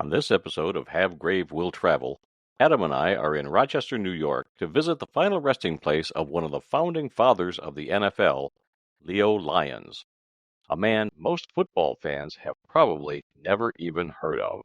On this episode of Have Grave Will Travel, Adam and I are in Rochester, New York to visit the final resting place of one of the founding fathers of the NFL, Leo Lyons, a man most football fans have probably never even heard of.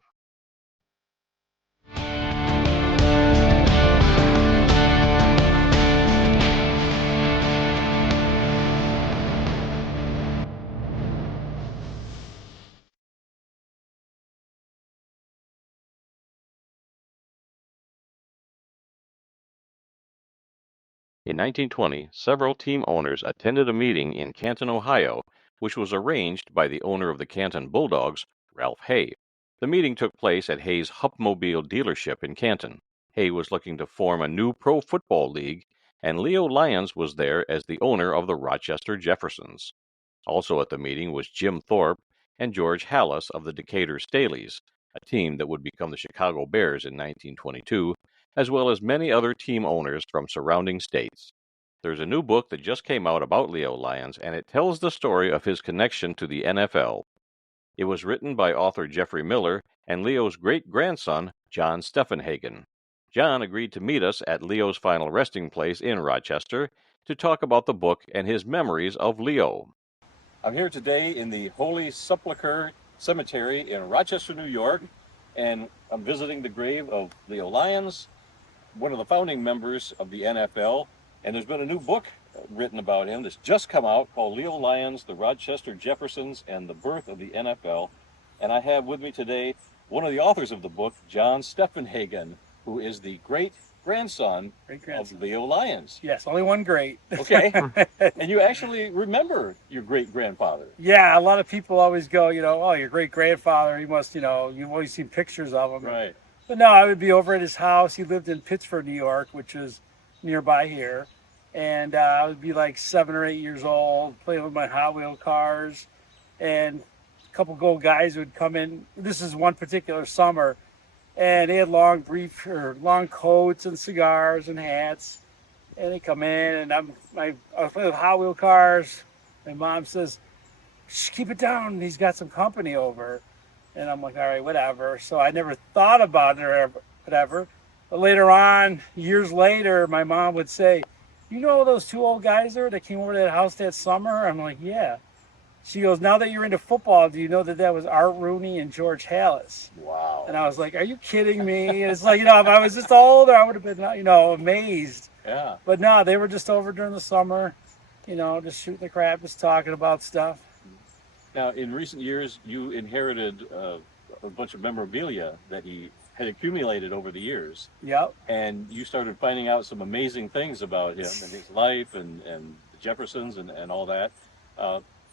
In 1920, several team owners attended a meeting in Canton, Ohio, which was arranged by the owner of the Canton Bulldogs, Ralph Hay. The meeting took place at Hay's Hupmobile dealership in Canton. Hay was looking to form a new pro football league, and Leo Lyons was there as the owner of the Rochester Jeffersons. Also at the meeting was Jim Thorpe and George Halas of the Decatur Staleys, a team that would become the Chicago Bears in 1922, as well as many other team owners from surrounding states. There's a new book that just came out about Leo Lyons, and it tells the story of his connection to the NFL. It was written by author Jeffrey Miller and Leo's great-grandson, John Steffenhagen. John agreed to meet us at Leo's final resting place in Rochester to talk about the book and his memories of Leo. I'm here today in the Holy Sepulchre Cemetery in Rochester, New York, and I'm visiting the grave of Leo Lyons, one of the founding members of the NFL, and there's been a new book written about him that's just come out called Leo Lyons, the Rochester Jeffersons, and the Birth of the NFL. And I have with me today one of the authors of the book, John Steffenhagen, who is the great-grandson of Leo Lyons. Yes, only one great. Okay. And you actually remember your great-grandfather. Yeah, a lot of people always go, oh, your great-grandfather, he must, you've always seen pictures of him. Right. But no, I would be over at his house. He lived in Pittsford, New York, which is nearby here. And I would be like 7 or 8 years old, playing with my Hot Wheel cars. And a couple old guys would come in. This is one particular summer. And they had long coats and cigars and hats. And they come in, and I was playing with Hot Wheel cars. My mom says, "Shh, keep it down. He's got some company over." And I'm like, all right, whatever. So I never thought about it or whatever. But later on, years later, my mom would say, "You know those two old guys there that came over to that house that summer?" I'm like, yeah. She goes, "Now that you're into football, do you know that was Art Rooney and George Halas?" Wow. And I was like, are you kidding me? And it's like, if I was just older, I would have been, amazed. Yeah. But no, they were just over during the summer, just shooting the crap, just talking about stuff. Now, in recent years, you inherited a bunch of memorabilia that he had accumulated over the years. Yep. And you started finding out some amazing things about him and his life and the Jeffersons and all that.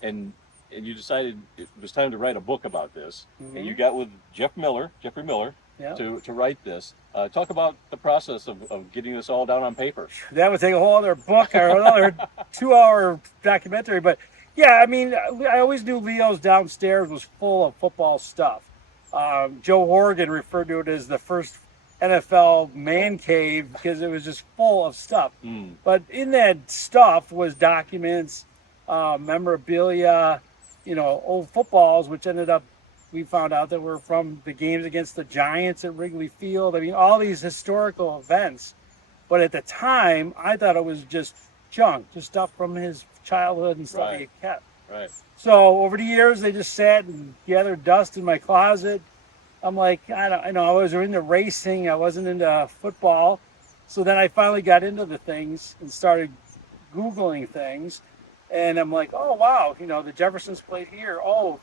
And you decided it was time to write a book about this. Mm-hmm. And you got with Jeffrey Miller, yep, to write this. Talk about the process of getting this all down on paper. That would take a whole other book or another 2-hour documentary. But yeah, I mean, I always knew Leo's downstairs was full of football stuff. Joe Horgan referred to it as the first NFL man cave because it was just full of stuff. Mm. But in that stuff was documents, memorabilia, old footballs, which we found out that were from the games against the Giants at Wrigley Field. I mean, all these historical events. But at the time, I thought it was just junk, just stuff from his childhood and stuff he kept. Right. So over the years, they just sat and gathered dust in my closet. I'm like, I was into racing. I wasn't into football. So then I finally got into the things and started Googling things. And I'm like, oh, wow, the Jeffersons played here. Oh,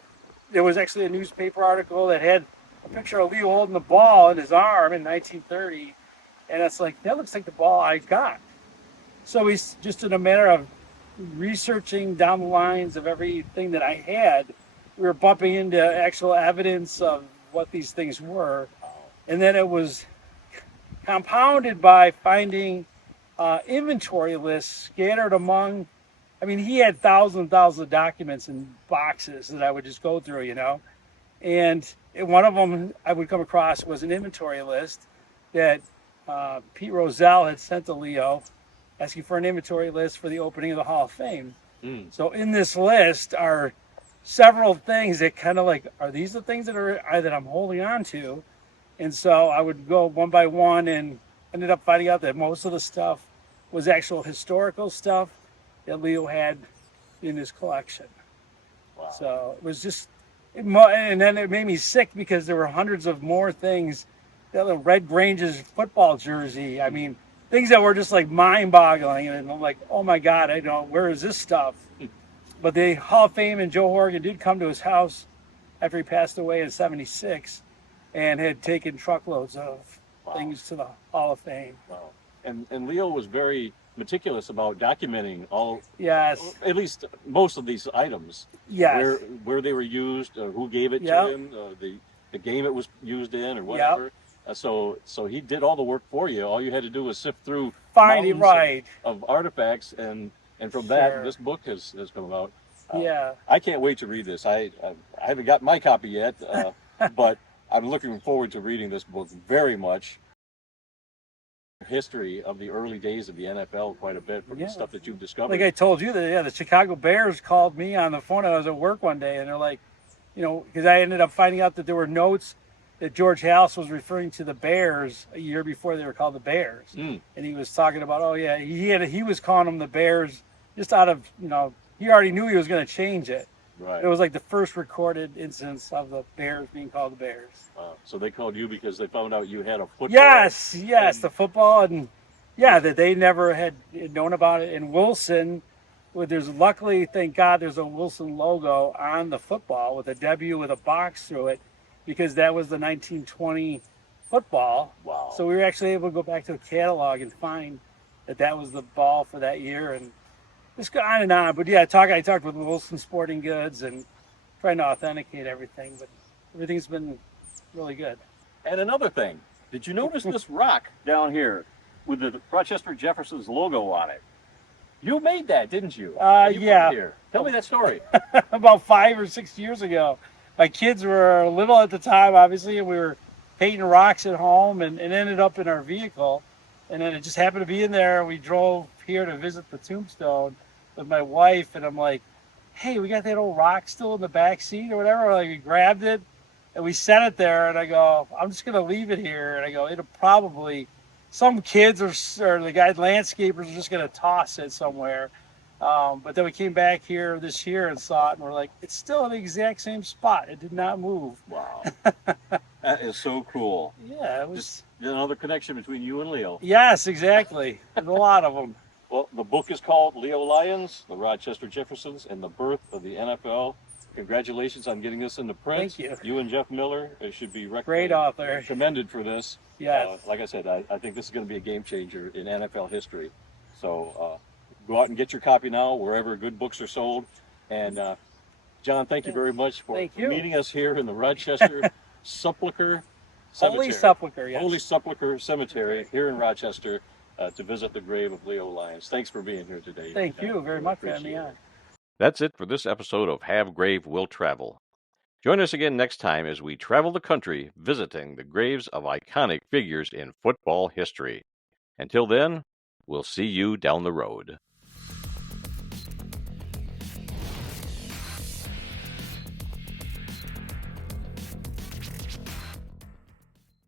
there was actually a newspaper article that had a picture of Leo holding the ball in his arm in 1930. And it's like, that looks like the ball I got. So it's just in a matter of researching down the lines of everything that I had, we were bumping into actual evidence of what these things were. And then it was compounded by finding inventory lists scattered among, he had thousands and thousands of documents and boxes that I would just go through, And one of them I would come across was an inventory list that Pete Rozelle had sent to Leo, asking for an inventory list for the opening of the Hall of Fame. Mm. So in this list are several things that kind of like, are these the things that I'm holding on to? And so I would go one by one and ended up finding out that most of the stuff was actual historical stuff that Leo had in his collection. Wow. So it was just, and then it made me sick because there were hundreds of more things. The Red Grange's football jersey. I mean, things that were just like mind-boggling, and I'm like, oh my God, I don't. Where is this stuff? But the Hall of Fame and Joe Horgan did come to his house after he passed away in '76, and had taken truckloads of things to the Hall of Fame. Wow. And Leo was very meticulous about documenting all, Yes, at least most of these items. yes, Where they were used, who gave it Yep. to him, the game it was used in, or whatever. So he did all the work for you. All you had to do was sift through find it mountains right. of artifacts, and from Sure. that, this book has come about. Yeah. I can't wait to read this. I haven't got my copy yet, but I'm looking forward to reading this book very much. History of the early days of the NFL quite a bit from the stuff that you've discovered. Like I told you, the Chicago Bears called me on the phone. I was at work one day, and they're like, because I ended up finding out that there were notes that George Hallis was referring to the Bears a year before they were called the Bears, and he was talking about, oh yeah, he was calling them the Bears just out of he already knew he was going to change it. Right. It was like the first recorded instance of the Bears being called the Bears. So they called you because they found out you had a football. Yes, the football, and that they never had known about it. And Wilson, there's luckily, thank God, there's a Wilson logo on the football with a W with a box through it, because that was the 1920 football. Wow. So we were actually able to go back to a catalog and find that was the ball for that year, and just go on and on. But yeah, I talked with Wilson Sporting Goods and trying to authenticate everything, but everything's been really good. And another thing, did you notice this rock down here with the Rochester Jefferson's logo on it? You made that, didn't you? You Yeah. Here. Tell me that story. About 5 or 6 years ago. My kids were little at the time, obviously, and we were painting rocks at home, and it ended up in our vehicle. And then it just happened to be in there. We drove here to visit the tombstone with my wife, and I'm like, hey, we got that old rock still in the back seat or whatever. Like, we grabbed it and we set it there, and I go, I'm just gonna leave it here. And I go, it'll probably, some kids or the guy landscapers are just gonna toss it somewhere. But then we came back here this year and saw it, and we're like, it's still in the exact same spot. It did not move. Wow. That is so cool. Yeah, it was Just another connection between you and Leo. Yes, exactly. There's a lot of them. Well, the book is called Leo Lyons, The Rochester Jeffersons and the Birth of the NFL. Congratulations on getting this into print. Thank you. You and Jeff Miller should be Great author. commended for this. Yes. Like I said, I think this is going to be a game changer in NFL history. So go out and get your copy now, wherever good books are sold. And John, thank you very much for meeting us here in the Rochester Sepulchre Cemetery. Holy Sepulchre, yes. Holy Sepulchre Cemetery here in Rochester to visit the grave of Leo Lyons. Thanks for being here today. Thank you very much for having me on. That's it for this episode of Have Grave Will Travel. Join us again next time as we travel the country visiting the graves of iconic figures in football history. Until then, we'll see you down the road.